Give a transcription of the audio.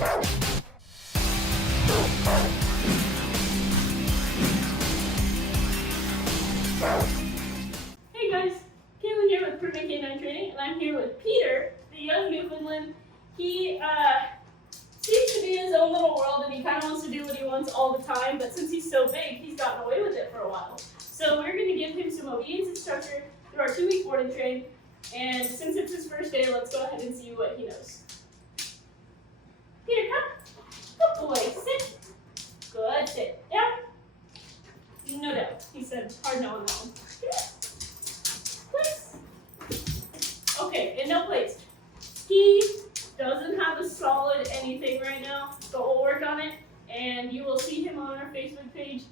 Hey guys, Kaylin here with Perfect Canine Training, and I'm here with Peter, the young Newfoundland. He seems to be in his own little world, and he kind of wants to do what he wants all the time, but since he's so big, he's gotten away with it for a while. So we're going to give him some obedience instruction through our 2-week boarding train, and since it's his first day, let's go ahead and see what he knows. Peter, come. Good boy. Sit. Good. Sit. Down. No doubt. He said hard no on that one. Place. Okay, and no place. He doesn't have a solid anything right now, but we'll work on it, and you will see him on our Facebook page.